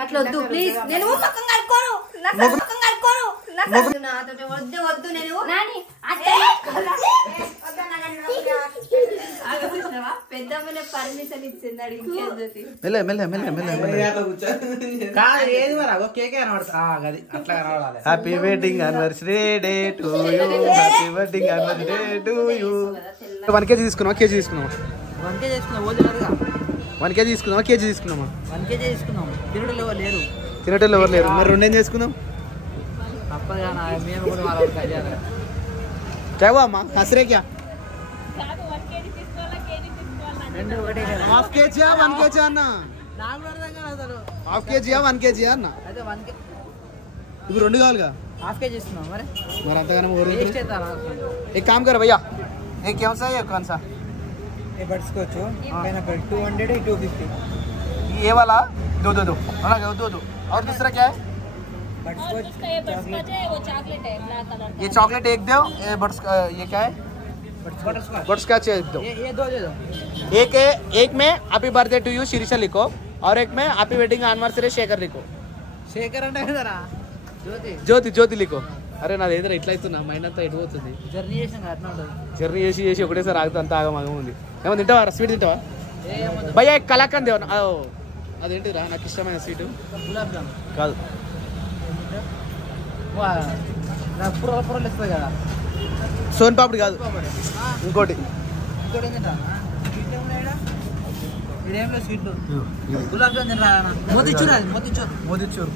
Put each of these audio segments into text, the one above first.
అట్లా వద్దు ప్లీజ్. నేను ముఖం కడుక్కోను, ముఖం కడుక్కోను, నాతో వద్దు వద్దు. నేను పెద్దమ్మ పర్మిషన్ ఇచ్చింది అడిగి happy wedding anniversary day to you, happy wedding anniversary day to you. 1 kg తీసుకున్నావా? కేజీ తీసుకున్నావా? 1 kg తీసుకున్నావా? 1 kg తీసుకున్నావా? కేజీ తీసుకున్నావా? 1 kg తీసుకున్నాం. తినటోళ్ళు ఎవరు లేరు. తినటోళ్ళు ఎవరు లేరు. మరి 2 ఏం చేసుకున్నాం? తప్పదుగా మేము కూడా వాళ్ళ క్యా హువా అమ్మా? హస్రే క్యా? హాఫ్ కేజీయా 1 kg అన్న? హాఫ్ కేజీయా 1 kg అన్న? ఇప్పుడు 2 కావాలిగా. హాఫ్ కేజీ ఇస్తున్నాం. మరి అంతగానో एक काम कर भैया, एक कौन सा है कौन सा? ये बटरस्कॉच पाइनएप्पल 200 250. ये वाला दो दो दो दो दो. और दूसरा क्या है? बटरस्कॉच है, वो चॉकलेट है ब्लैक कलर का. ये चॉकलेट एक दो. ये क्या है? बटरस्कॉच एक दो. ये दो दे दो. एक में happy birthday to you Shirisha लिखो और एक में हैप्पी वेडिंग एनिवर्सरी शेखर लिखो. शेखर అంటే కదా జ్యోతి జ్యోతి లిఖో. అరే నాది ఏదైనా ఇట్లా అవుతున్నా మైండ్ అంతా ఎటు పోతుంది. జర్నీ చేసాం అట్లా ఉంటుంది. జర్నీ చేసి ఒకటేసారి ఆగుతా అంత ఆగమగం ఉంది. ఏమో తింటావా? స్వీట్ తింటావా భయ్యా? కలాకండ్ దేవా? అదేంటిరా నాకు ఇష్టమైన స్వీటు? గులాబ్ జామ్ కాదు, పుర్రలు ఇస్తుంది కదా, సోన్ పాపిడి కాదు, ఇంకోటి. ఇంకోటి ఏంటంటే ఇదేంలో స్వీట్లు గులాబ్ జామ్ తినరా? మోతిచూర్. అది మోతిచూర్.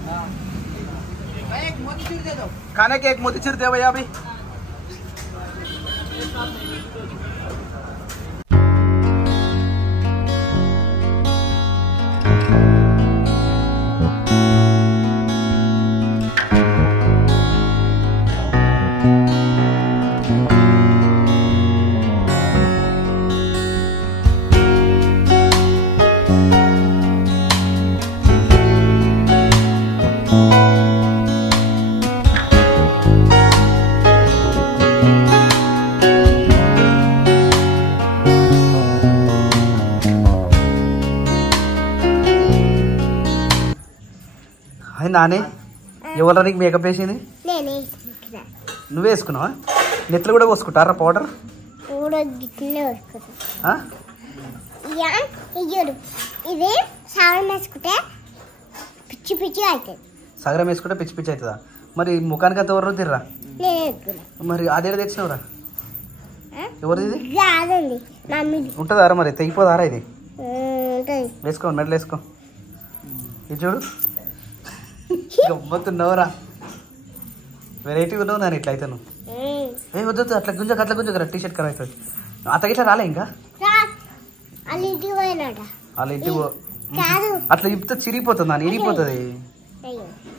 मोतीचूर दे दो. खाने के एक मोतीचूर दे भैया अभी. నానే ఎవరు నీకు మేకప్ వేసింది? నువ్వే వేసుకున్నావా? నెత్తులు కూడా పోసుకుంటారా పౌడర్? ఇది సగరం వేసుకుంటే పిచ్చి పిచ్చి అవుతుంది. సగరం వేసుకుంటే పిచ్చి పిచ్చి అవుతుందా? మరి ముఖానికి అంత ఎవరు తిర్రా? మరి అదే తెచ్చినవరా? ఎవరిది ఉంటుందారా? మరి తెగిపోదారా? ఇది వేసుకో, మెడలు వేసుకో. ఇది చూడు గమ్మత్తున్నావురా, వెరైటీ ఉన్నావు నాని. ఇట్లా అయితే నువ్వు వద్దు అట్లా గుంజకరా, టీ షర్ట్ ఖరాబ్ అవుతుంది. అతకి ఇట్లా రాలే ఇంకా? వాళ్ళ ఇంటికి అట్లా చెప్తే చిరిగిపోతుంది నాని, ఇరిగిపోతుంది.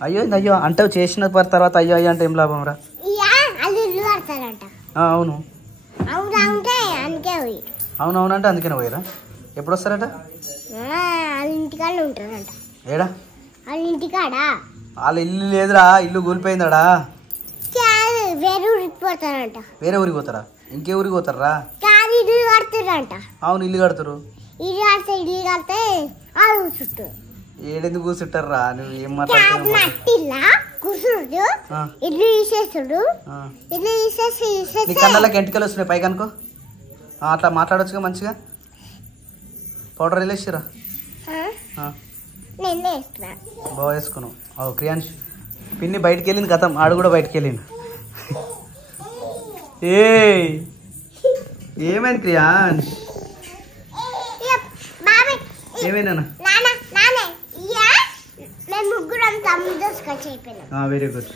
అయ్యో అయ్యో అంటావు చేసిన తర్వాత అయ్యో అయ్యో అంటే ఏం లాభం రా? అవును అవునవును అంటే అందుకనే పోయారా? ఎప్పుడు వస్తారట? ఏడా వాళ్ళ ఇల్లు లేదురా, ఇల్లు కూలిపోయిందాడా? వేరే ఊరికి పోతారా? ఇంకే ఊరికి పోతారా? అవును ఇల్లు కడతారు. ఏడెందుకు కూర్చుంటారా? నువ్వు ఏం మాట్లాడుతున్నావు? నీ కళ్ళకి ఎంటికలు వస్తున్నాయి పైకి అనుకో. అట్లా మాట్లాడొచ్చుగా మంచిగా. పౌడర్ వెళ్ళేసిరా బాగా వేసుకున్నావు. క్రియాన్ష్ పిన్ని బయటికి వెళ్ళింది, కథం ఆడు కూడా బయటికి వెళ్ళింది. ఏమైంది క్రియాన్ష్? ఏమైనా? Very good.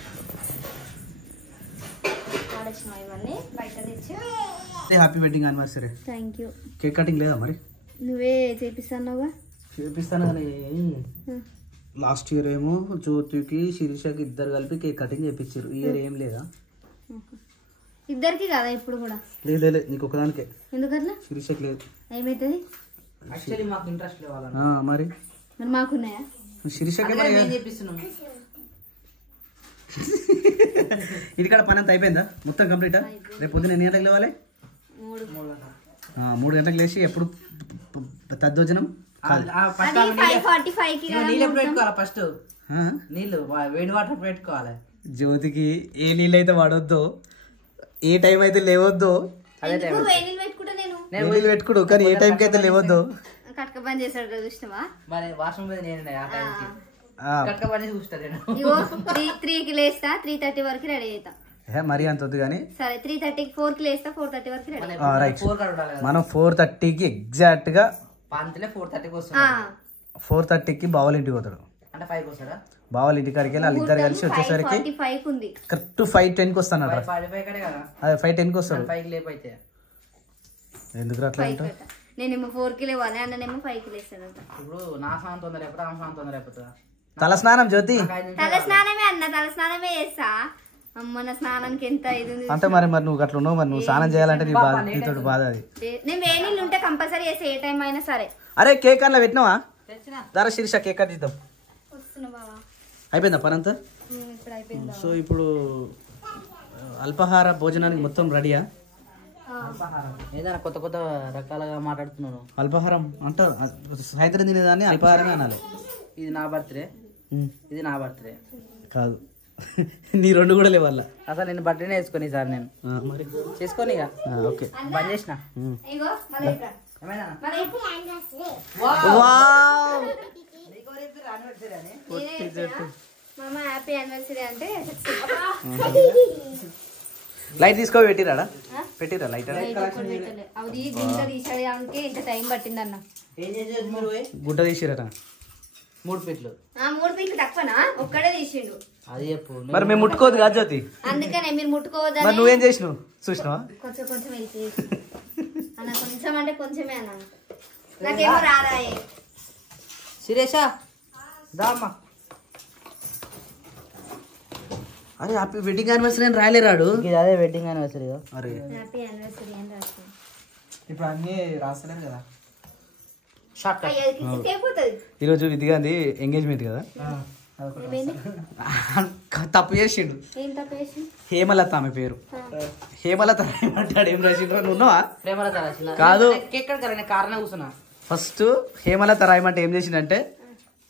Happy wedding anniversary. Thank you. Cake cutting లేదా మరి? నువ్వే చేపిస్తానుగా. చేపిస్తాను కానీ లాస్ట్ ఇయర్ ఏమో జ్యోతికి శిరీషకి ఇద్దరు కలిపి కేక్ కటింగ్ చేయించారు. ఈ ఇయర్ ఏం లేదా? ఇద్దరికి కదా ఇప్పుడు కూడా? లేదు నీకు ఒకదానికే. ఎందుకట్లా? శిరీషకి లేదు. ఏమైతుంది? మాకు ఇంట్రెస్ట్ లేవాలా మరి మాకున్నాయా? శిరీషకి చేపిస్తున్నాం. ఇంటికాడ పని అంతా అయిపోయిందా మొత్తం కంప్లీటా? రేపు పొద్దున ఎన్ని గంటలకు లేవాలి? 3 గంటలకు లేచి ఎప్పుడు తద్దోజనం అది 5:45 కి కదా నీళ్ళు ఎప్పుడు పెట్టుకోవాలి ఫస్ట్ నీళ్ళు వేడి వాటర్ పెట్టుకోవాలి జ్యోతికి ఏ నీళ్ళు అయితే వాడొద్దో ఏ టైం అయితే లేవద్దో ఎందుకు వేడి నీళ్ళు పెట్టుకుంటా నేను నీళ్ళు పెట్టుకోడు కానీ ఏ టైంకి అయితే లేవద్దో కట్క బంద్ చేశాడు కదా చూసినావా మరి వాష్రూమ్ మీద నేను ఆ టైంకి కట్క పని చూస్తా నేను ఇగో 3 కి లేస్తా 3:30 వరకు రెడీ అవుతా మరీ అంత వద్దు కానీ సరే 3:30 కి 4 కి లేస్తా 4:30 వరకు రెడీ రైట్ 4 ఉండాలి కదా మనం 4:30కి ఎగ్జాక్ట్ గా పాంతిలే 4:30కి వస్తుంది 4:30కి బావల ఇంటికి పోతాడు అంటే 5కి వస్తాడా బావల ఇంటి కాడికి వెళ్ళి వాళ్ళిద్దరు కలిసి వచ్చేసరికి 5:45 ఉంది కరెక్ట్ 5:10కి వస్తాను 5:45 కడే కదా అదే 5:10కి వస్తాడు 5కి లేపైతే ఎందుకు అట్లా అంటావు నేనేమో 4 కి లేవాలి అన్ననేమో 5 కి లేస్తాడంట ఇప్పుడు నా స్నానం తొందర ఎప్పుడు ఆమె స్నానం తొందర అయిపోతుందా తల స్నానం జ్యోతి తల స్నానమే అన్న తల స్నానమే చేస్తా అమ్మ నా స్నానానికి ఎంత ఇది ఉంది అంటే మరి నువ్వు అట్లా ఉన్నావు మరి నువ్వు స్నానం చేయాలంటే నీ బాధ నీతో బాధ అది నేను వేడి నీళ్ళు ఉంటే కంపల్సరీ చేస్తా ఏ టైం అయినా సరే అరే కేక్ అట్లా పెట్టినావా తెచ్చినా ధర శీర్ష కేక్ కట్ చేద్దాం వస్తున్నా బావా అయిపోయిందా పని అంతా ఇప్పుడు అయిపోయిందా సో ఇప్పుడు అల్పాహార భోజనానికి మొత్తం రెడీయా ఏదైనా కొత్త కొత్త రకాలుగా మాట్లాడుతున్నాను అల్పాహారం అంటే సాయంత్రం తినేదాన్ని అల్పాహారమే అనాలి ఇది నా బర్త్డే ఇది నా బర్త్డే కాదు నీ రెండు కూడా లేవాల అసలు నేను బర్త్డేనే వేసుకొని సార్ నేను మరి చేసుకొని ఇక ఓకే బంద్ చేసిన ఇగో మళ్ళీ ఇక్కడ ఏమైనా మళ్ళీ మామ హ్యాపీ యానివర్సరీ అంటే లైట్ తీసుకో పెట్టిరాడా పెట్టిరా లైట్ అది గుంట తీసేయడానికి ఇంత టైం పట్టింది అన్న ఏం చేసేది మీరు గుడ్డ తీసిరట 3 ఫీట్లు 3 పీట్లు తక్కువనా ఒక్కడే తీసిండు అది చెప్పు మరి మేము ముట్టుకోవద్దు కాదు జ్యోతి అందుకనే మీరు మరి ముట్టుకోవద్దని నువ్వేం చేసినావు చూసినావా కొంచెం కొంచెం వెళ్తే అన్న కొంచెం అంటే కొంచెమే అన్న నాకేమో రాదాయే సురేషా దామ్మా అరే హ్యాపీ వెడ్డింగ్ యానివర్సరీ అని రాయలేరాడు ఇది అదే వెడ్డింగ్ యానివర్సరీ అరే హ్యాపీ యానివర్సరీ అని రాస్తాను ఇప్పుడు అన్నీ రాస్తలేరు కదా షార్ట్ అయిపోతుంది ఈరోజు విధిగాంది ఎంగేజ్మెంట్ కదా తప్పు చేసిండు ఏం తప్పేసి హేమలత ఆమె పేరు హేమలత రాయమంటాడు ఏం రాసిండ్రు నువ్వు ఉన్నావా ప్రేమలత రాసిన కాదు. ఎక్కడ కదా నేను కారణం కూర్చున్నా ఫస్ట్ హేమలత రాయమంటే ఏం చేసిండంటే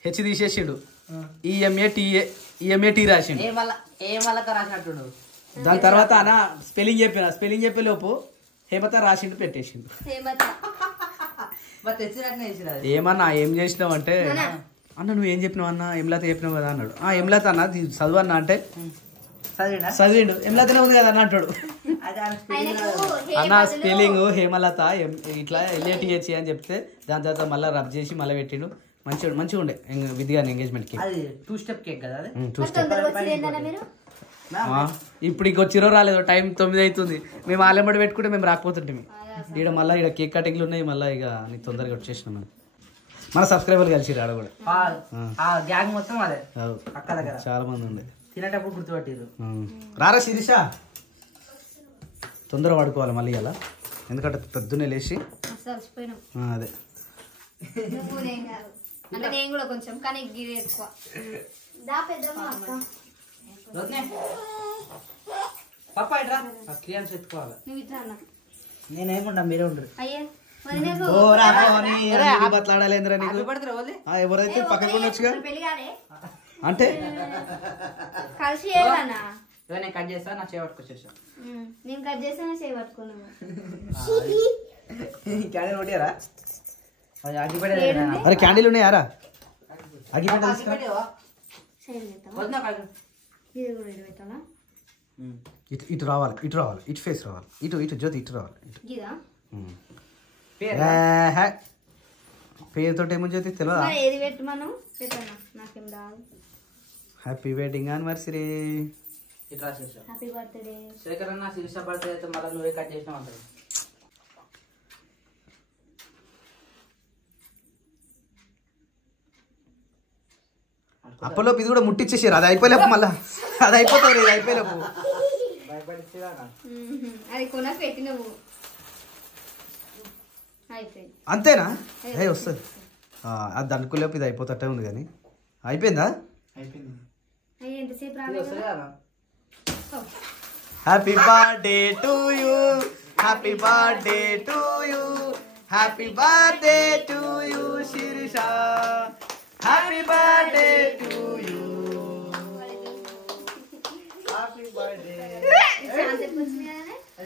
హెచ్ తీసేసిండు ఈఎంఏ టీ రాసిండు ఏమలత రాసినట్టు దాని తర్వాత అన్న స్పెల్లింగ్ చెప్పే లోపు హేమత రాసిండు పెట్టేసిండు మరి తెచ్చినట్టు వేసినది ఏమన్నా ఏం చేసినావు అంటే అన్న నువ్వు ఏం చెప్పినావు అన్న ఎమ్లత చెప్పినావు కదా అన్నాడు ఎమ్లత అన్న చదువు అన్న అంటే చదివిండు ఎమ్లతనే ఉంది కదా అన్న అంటాడు అన్న స్పెల్లింగ్ హేమలత ఇట్లా ఎల్ఏటిహెచ్ అని చెప్తే దాని తర్వాత మళ్ళీ రబ్ చేసి మళ్ళీ పెట్టిండు మంచిగా ఉండే విధిగా ఎంగేజ్మెంట్ కి అది 2 స్టెప్ కేక్ కదా అది మీరు ఇప్పుడు ఇంక వచ్చిరో రాలేదు టైం 9 అవుతుంది మేము ఆలెంబడి పెట్టుకుంటే మేము రాకపోతుంటే ఈడ మళ్ళీ ఇక్కడ కేక్ కటింగ్లు ఉన్నాయి మళ్ళీ ఇక నీకు తొందరగా వచ్చేసినాం మనం మన సబ్స్క్రైబర్లు కలిసి ఆడ కూడా ఆ గ్యాంగ్ మొత్తం అదే అక్క దగ్గర చాలా మంది ఉండే తినేటప్పుడు గుర్తుపట్టిరు రారా శిరీష తొందర పడుకోవాలి మళ్ళీ అలా ఎందుకంటే పొద్దున్నే లేచి అదే నువ్వు నేను కాదు అంటే నేను కూడా కొంచెం కానీ గిరి ఎక్కువ దా పెద్దమ్మ అక్క పప్పా ఇట్రా క్రియాన్స్ ఎత్తుకోవాలి నువ్వు ఇట్లా అన్న నేనేముంటా మీరే ఉండరు అయ్యే మరి నాకు బట్లాడాలేంద్రా నీకు పడతారా వాళ్ళు ఎవరైతే పక్కకు ఉండొచ్చుగా పెళ్లి కాలే అంటే కలిసి చేయాలన్నా ఇవన్నీ కట్ చేస్తా నా చేపట్టుకొచ్చేసా నేను కట్ చేస్తాను చేయబట్టుకున్నాను క్యాండిల్ కొట్టారా అగ్గిపెట్టే అరే క్యాండిల్ ఉన్నాయారా అగ్గిపెట్ట తీసుకురా. ఇది కూడా ఇది పెట్టాలా ఇటు రావాలి ఇటు ఫేస్ రావాలి ఇటు జ్యోతి ఇటు రావాలి ఇదా పేరుతో ఏమో జ్యోతి తెలియదా మరి ఏది పెట్టు మనం పెట్టాను నాకేం రాదు హ్యాపీ వెడ్డింగ్ యానివర్సరీ ఇట్లా చేసా హ్యాపీ బర్త్డే శేఖర్ అన్న శిరీష బర్త్డే అయితే మళ్ళీ నువ్వే కట్ చేసినావు అంటారు అప్పలోపు ఇది కూడా ముట్టిచ్చేసారు అది అయిపోలేపు మళ్ళా అది అయిపోతుంది ఇది అయిపోలేపు భయపడిచ్చేదా అది కొనకు పెట్టి నువ్వు అయిపోయింది అంతేనా ఏ వస్తుంది అది అనుకోలేపు ఇది అయిపోతట్టే ఉంది కానీ అయిపోయిందా అయిపోయింది అయ్యి ఎంతసేపు రాలేదు happy birthday to you happy birthday to you happy birthday to you Sirisha happy birthday to you happy birthday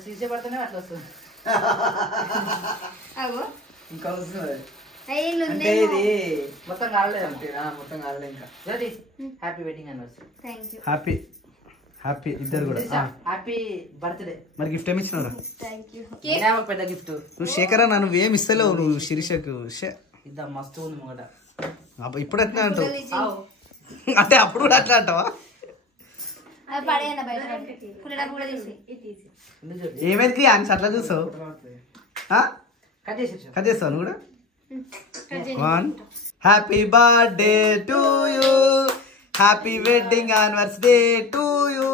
సీసే పడితేనే అట్లా వస్తుంది ఇంకా వస్తుంది అంటే ఇది మొత్తం కాలేదు అంతే మొత్తం కాలేదు ఇంకా happy wedding anniversary happy happy ఇద్దరు కూడా హ్యాపీ బర్త్డే మరి గిఫ్ట్ ఏమి ఇచ్చినవరా పెద్ద గిఫ్ట్ నువ్వు శేఖరా నువ్వు ఏమి ఇస్తలేవు నువ్వు శిరీషకు ఇద్దాం మస్తు ఉంది మొగట ఇప్పుడు అట్లా అంటావు అంటే అప్పుడు కూడా అట్లా అంటావా ఏమైంది అని అట్లా చూసావు కట్ చేస్తావు నువ్వు కూడా one happy birthday to you happy wedding anniversary to you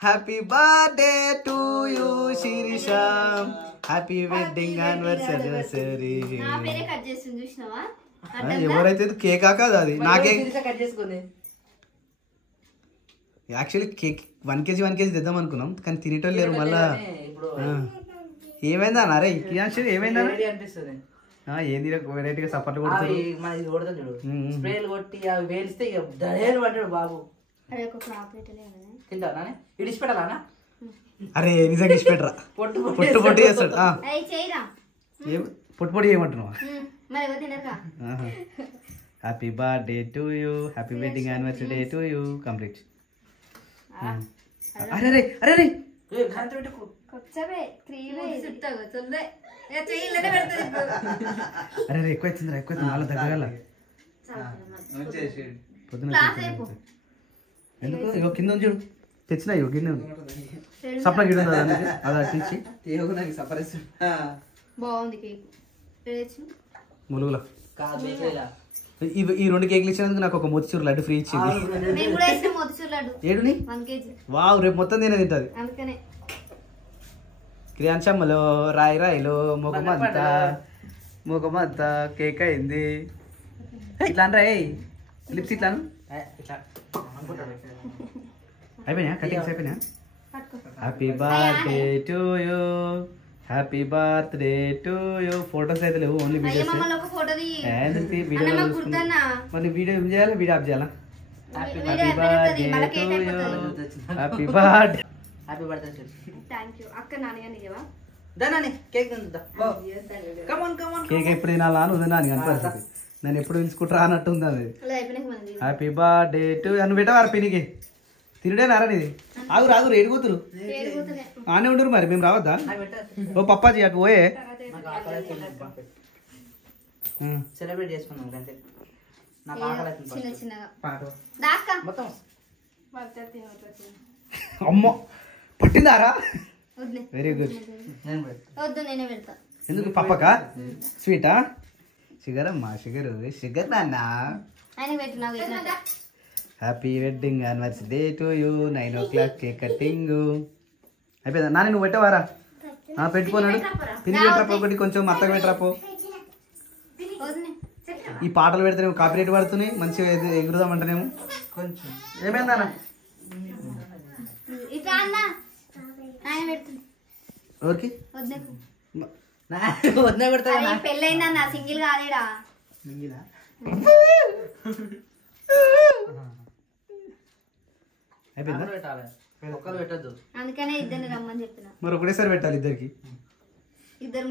happy birthday to you Sirisha happy wedding anniversary ఎవరైతే కేక్ కాదు అది నాకే కట్ చేసుకుంది యాక్చువల్లీ కేక్ 1 kg తెద్దాం అనుకున్నాం కానీ తినేటోళ్ళు లేరు మళ్ళా ఏమైందా అరే ఏమైందా అనిపిస్తుంది ఏంది వెరైటీగా సపోర్ట్ కొడుతుంది స్ప్రేలు కొట్టి అవి వేలిస్తే ఇక దళేలు పడ్డాడు బాబు తింటావా ఇడిచిపెట్టాలా అరే నిజంగా ఇచ్చిపెట్టరా పొట్టు పొట్టు పొట్టు చేస్తాడు పొట్టు పొట్టు చేయమంటున్నావా happy birthday to you happy wedding anniversary to you complete అరే అరే అరే అరే అరే ఎక్కువ వచ్చిందిరా ఎక్కువ వాళ్ళ దగ్గర పొద్దున ఎందుకు ఇగో కింద చూడు తెచ్చినా ఇగో కింద సప్లై గిడ అది అట్టించి ములుగులో ఈ 2 కేకులు ఇచ్చినందుకు నాకు ఒక మోతిచూరు లడ్డు ఫ్రీ ఇచ్చింది ఏడుని వావ్ రేపు మొత్తం తినే తింటది క్రియాంశమ్మలో రాయి రాయిలో ముఖమంతా కేక్ అయింది ఇట్లా రా లిప్స్ ఇట్లాను అయిపోయినా కటింగ్స్ అయిపోయినా happy birthday to you happy birthday to you photos అయితే లేవు ఓన్లీ వీడియోస్ మరి వీడియో ఏం చేయాలి వీడియో ఆఫ్ చేయాలా happy birthday to you happy birthday happy birthday cake ఎప్పుడు తినాలా అని ఉంది నాని అని పరిస్థితి నన్ను ఎప్పుడు పిలుచుకుంటారా అన్నట్టు ఉంది అది హ్యాపీ బర్త్డే టు అని పెట్టవారు పినికి తిరుడే నారానిది ఆగురు ఆగురు ఏడుకోతురు ఆనే ఉండరు మరి మేము రావద్దా ఓ పప్పాజీ అటు పోయే సెలబ్రేట్ చేసుకున్నాం అంతే అమ్మో పట్టిందారా వెరీ గుడ్ ఎందుకు పప్పకా స్వీటా షుగర్ అమ్మా షుగర్ షుగర్ నాన్న happy wedding anniversary to you 9 o'clock cake cutting అయిపోయిందా నాని నువ్వు పెట్టవారా పెట్టుకోనాడు తిని పెట్టరాపో ఒకటి కొంచెం మత్తగా పెట్టరాపో ఈ పాటలు పెడితేనేమో కాపీరైట్ పడుతున్నాయి మంచిగా ఎగురుదామంటేనేమో కొంచెం ఏమైందా ఎవరికి పెళ్ళైందన్న సింగిల్ కాలేడా పెట్టద్దు అందుకనే ఇద్దరిని రమ్మని చెప్పిన మరి ఒకటేసారి పెట్టాలి ఇద్దరికి ఇద్దరు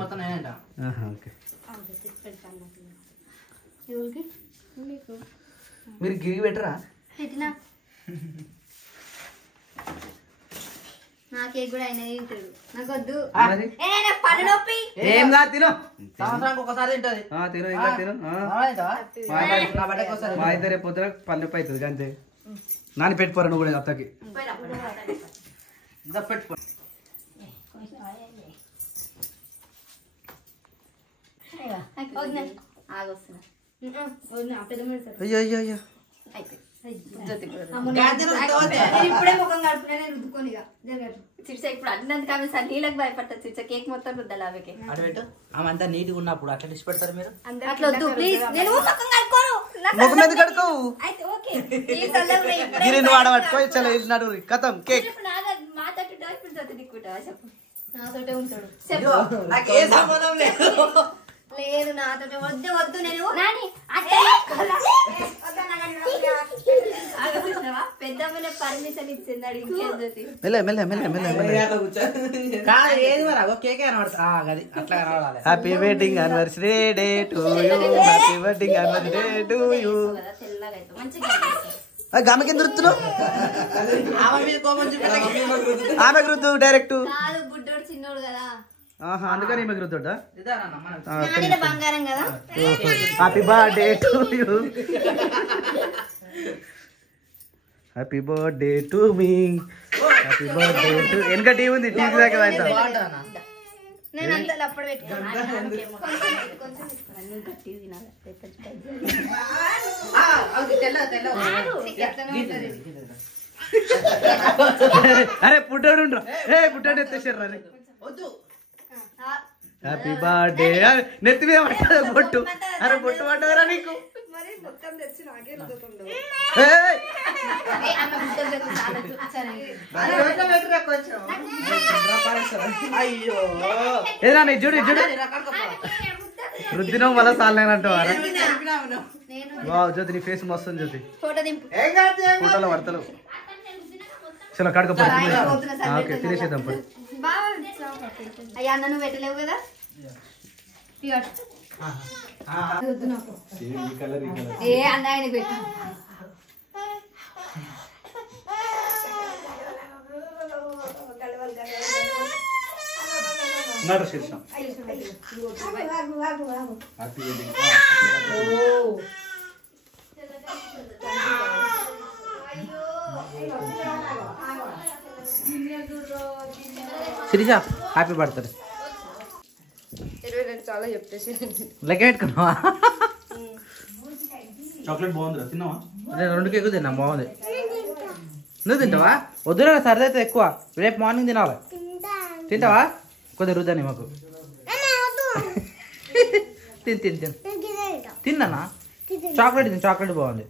మొత్తం మీరు గిరిగి పెట్టరా పెట్టినా నాకే కూడా అయినా తింటాడు నాకు వద్దు పళ్ళు నొప్పి ఏం కాదు తిను సంవత్సరానికి ఒకసారి తింటది తిను ఇంకా తిను మా ఇద్దరే పొద్దున పళ్ళు నొప్పి అవుతుంది అంతే నాని పెట్టుకోరా నువ్వు కూడా అత్తకి పెట్టుకో అయ్యో అయ్యో అయ్యో ఇప్పుడే ముఖం కడుపునే రుద్దుకొని చిరుస ఇప్పుడు అన్నందుకు ఆమె నీళ్ళకి భయపడతారు చిరుస కేక్ మొత్తం రుద్దాలి ఆమెకి అడబెట్టు ఆమె అంతా నీట్గా ఉన్నప్పుడు అట్లా డిష్ పెడతారు మీరు అట్లా వద్దు ప్లీజ్ నేను ముఖం కడుకోను ముఖం మీద కడుకోవు అయితే ఓకే గిరిని వాడబట్టుకో చలో వెళ్ళినాడు కథం కేక్ మా తట్టు డాక్టర్ దిక్కుంటావా చెప్పు నాతోటే ఉంటాడు నాకు ఏ సంబంధం లేదు. లేదు నాతోటే వద్దు నేను పెద్దమ్మ పర్మిషన్ ఇచ్చింది అడిగి కాదు ఏది మరి అగో కేకే కనబడుతుంది అట్లా కనబడాలి. Happy wedding anniversary day to you, happy wedding anniversary day to you. తెల్లగా అయితే మంచిగా గామెకి ఎందుకు రుద్దును? ఆమె మీద కోపం చూపెట్ట ఆమెకు రుద్దు డైరెక్ట్. కాదు బుడ్డోడు చిన్నోడు కదా అందుకని ఈమెకు రుద్దుడా? బంగారం కదా. Happy birthday to you, happy birthday to me, happy birthday to. వెనక టీవీ ఉంది, టీవీ దాకా వెళ్తాం. నేను అందులో అప్పుడు పెట్టుకున్నాను. అరే పుట్టాడు పుట్టాడు ఎత్తేసారు అరే. హ్యాపీ బర్త్డే నెత్తి మీద పట్టదు బొట్టు. అరే బొట్టు పట్టదరా నీకు? ఏదా నీ చూడు చూడు రుద్దినం వల్ల సాలేనంటావు. జ్యోతి నీ ఫేస్ మస్తు జ్యోతి, ఫోటోలో పడతలు. చలో కడక ఓకే తినేసేద్దాం పడి. అయ్యా అన్న నువ్వు పెట్టలేవు కదా. ఏ అన్న ఆయన పెట్టు. Sirisha happy birthday. 22 చాలా చెప్పేసి లెక్క పెట్టుకున్నావా? చాక్లెట్ బాగుందిరా, తిన్నావా? నేను 2 కేకులు తిన్నా, బాగుంది. నువ్వు తింటావా? వద్దురా సరదా అయితే ఎక్కువ, రేపు మార్నింగ్ తినాలి. తింటావా? కొద్దిగా రుద్దని మాకు. తిన్ తిన్ తిన్ తిన్నానా? చాక్లెట్ తిని, చాక్లెట్ బాగుంది.